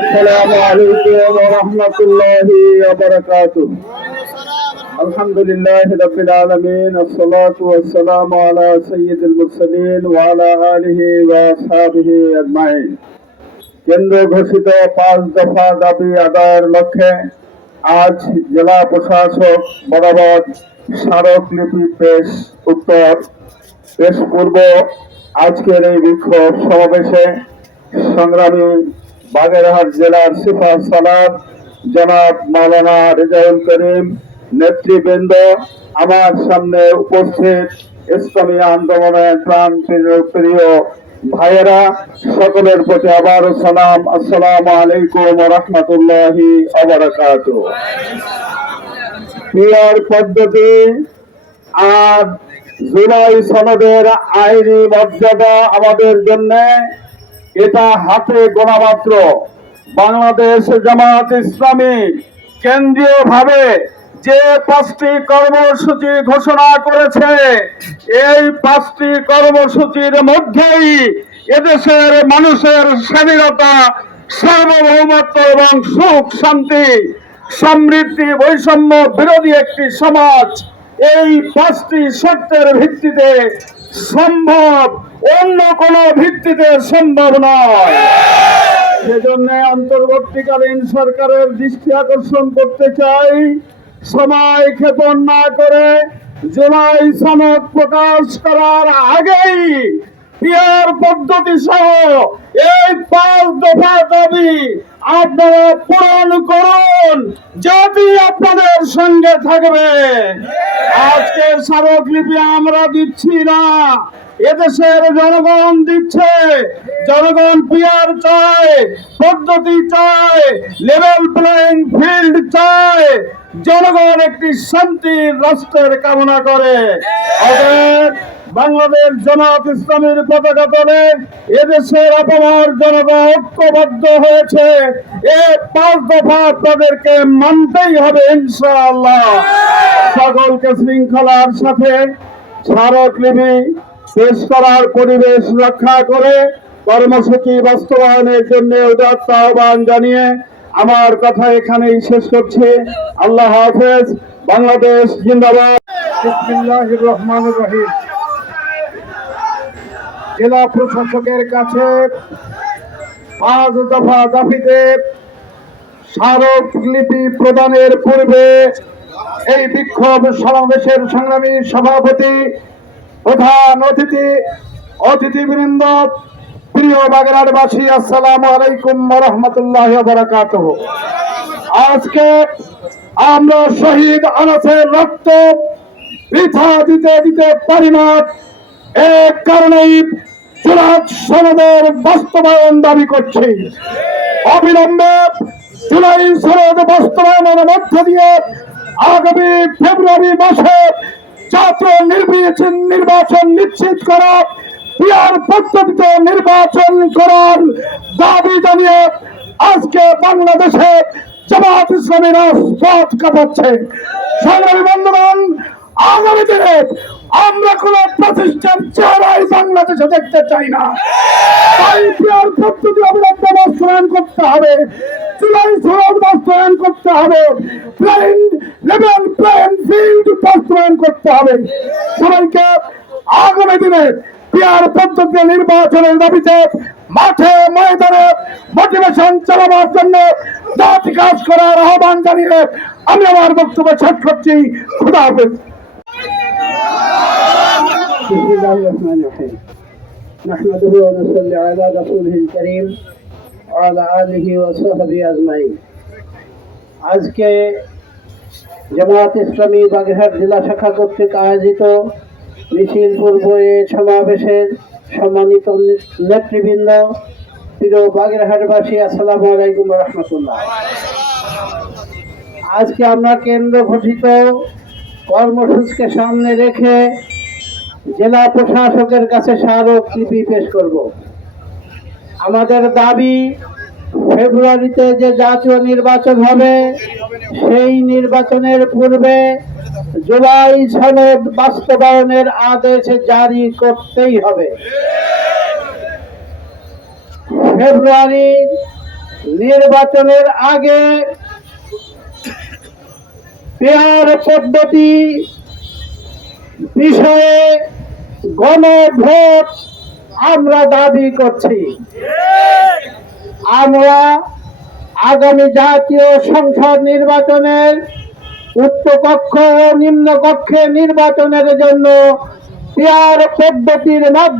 السلام عليكم ورحمة الله وبركاته. الحمد لله رب العالمين، الصلاة والسلام على سيد المرسلين وعلى آله وأصحابه أجمعين. কেন্দ্র ঘোষিত 5 দফা দাবি আদায়ের লক্ষ্যে আজ জেলা প্রশাসক বরাবর স্মারকলিপি পেশ পূর্ব আজকের এই বিক্ষোভ সমাবেশে সংগ্রামী বাগেরহাট জেলার সিফা সালাদ জনাব মাওলানা রেজাউল করিম নেতৃবৃন্দ, আমার সামনে উপস্থিত ইসলামী আন্দোলনের প্রাণ প্রিয় ভাইয়েরা, সকলের প্রতি আবারও সালাম। আসসালামু আলাইকুম ওয়া রাহমাতুল্লাহি ওয়া বারাকাতুহু। পিয়ার পদ্ধতি আর জুলাই সনদের আইনি মর্যাদা আমাদের জন্য এটা হাতে গোনা মাত্র। বাংলাদেশ জামাত ইসলামী কেন্দ্রীয়ভাবে যে 5টি কর্মসূচি ঘোষণা করেছে, এই 5টি কর্মসূচির মধ্যেই এদেশের মানুষের স্বাধীনতা, সার্বভৌমত্ব এবং সুখ শান্তি সমৃদ্ধি বৈষম্য বিরোধী একটি সমাজ, এই 5টি শর্তের ভিত্তিতে সম্ভব, অন্য কোনো ভিত্তিতে সম্ভব নয়। সেজন্য অন্তর্বর্তীকালীন সরকারের দৃষ্টি আকর্ষণ করতে চাই, সময় ক্ষেপণ না করে জুলাই সনদ প্রকাশ করার আগেই পিয়ার পদ্ধতি সহ এই 5 দফা দাবি আপনারা পূরণ করুন, জাতি আপনাদের সঙ্গে থাকবে। আজকে স্মারকলিপি আমরা দিচ্ছি না, এদেশের জনগণ দিচ্ছে। জনগণ পিয়ার চায়, পদ্ধতি চায়, লেভেল প্লেইং ফিল্ড চায়, জনগণ একটি শান্তির রাষ্ট্রের কামনা করে। বাংলাদেশ জামাত ইসলামীর পতাকা তলে এদেশের অপর জনগণ ঐক্যবদ্ধ হয়েছে। এই 5 দফা আপনাদেরকে মানতেই হবে ইনশাআল্লাহ। সকলকে শৃঙ্খলার সাথে স্মারকলিপি পেশ করার পরিবেশ রক্ষা করে কর্মসূচি বাস্তবায়নের জন্য উদাত্ত আহ্বান জানিয়ে আমার কথা এখানেই শেষ করছি। আল্লাহ হাফেজ। বাংলাদেশ জিন্দাবাদ। বিসমিল্লাহির রহমানির রহিম। জেলা প্রশাসকের কাছে 5 দফা দাবিতে স্মারকলিপি প্রদানের পূর্বে এই বিক্ষোভ সমাবেশের সংগ্রামী সভাপতি, প্রধান অতিথিবৃন্দ, প্রিয় বাগেরহাটবাসী, আসসালামু আলাইকুম ওয়া রাহমাতুল্লাহি ওয়া বারাকাতুহু। আজকে আমরা শহীদ আনাসের রক্ত বৃথা দিতে দিতে পারি না। এক কারণেই জুলাই সনদের বাস্তবায়ন দাবি করছি। অবিলম্বে জুলাই সনদ বাস্তবায়নের মধ্য দিয়ে আগামী ফেব্রুয়ারি মাসে জাতীয় নির্বাচন নিশ্চিত করা, পিয়ার পদ্ধতিতে নির্বাচন করার দাবি জানিয়ে আজকে বাংলাদেশে জামাত ইসলামী রাজপথ কাঁপাচ্ছে। সংগ্রামী বন্ধুগণ, আগামী দিনে আমরা কোন প্রতিষ্ঠান চেহারাই বাংলাদেশে দেখতে চাই না। তাই পিয়ার পদ্ধতি অবিলম্বে বাস্তবায়ন করতে হবে, জুলাই সনদ বাস্তবায়ন করতে হবে, লেভেল প্লেইং ফিল্ড বাস্তবায়ন করতে হবে। সবাইকে আগামী দিনে পিয়ার পদ্ধতি নির্বাচনের দাবিতে মাঠে ময়দানে মোটিভেশন চালাবার জন্য জাতি কাজ করার আহ্বান জানিয়ে আমি আমার বক্তব্য শেষ করছি। খুদা হাফেজ। نحمده ونصلي على رسوله الكريم وعلى آله وصحبه أجمعين। আজকে জামাত ইসলামী বাগেরহাট জেলা শাখা কর্তৃক আয়োজিত মিছিল পূর্ব সমাবেশের সম্মানিত নেতৃবৃন্দ, প্রিয় বাগেরহাটবাসী, আসসালামু আলাইকুম ওয়া রাহমাতুল্লাহ। আজকে আমরা কেন্দ্র ঘোষিত কর্মসূচিকে সামনে রেখে জেলা প্রশাসকের কাছে স্মারকলিপি পেশ করব। আমাদের দাবি, ফেব্রুয়ারিতে যে জাতীয় নির্বাচন হবে, সেই নির্বাচনের পূর্বে জুলাই সনদ বাস্তবায়নের আদেশ জারি করতেই হবে। ফেব্রুয়ারি নির্বাচনের আগে পেয়ার পদ্ধতি বিষয়ে গণভোট আমরা দাবি করছি। আমরা আগামী জাতীয় সংসদ নির্বাচনের উচ্চকক্ষ ও নিম্নকক্ষে নির্বাচনের জন্য পেয়ার পদ্ধতির মাধ্যমে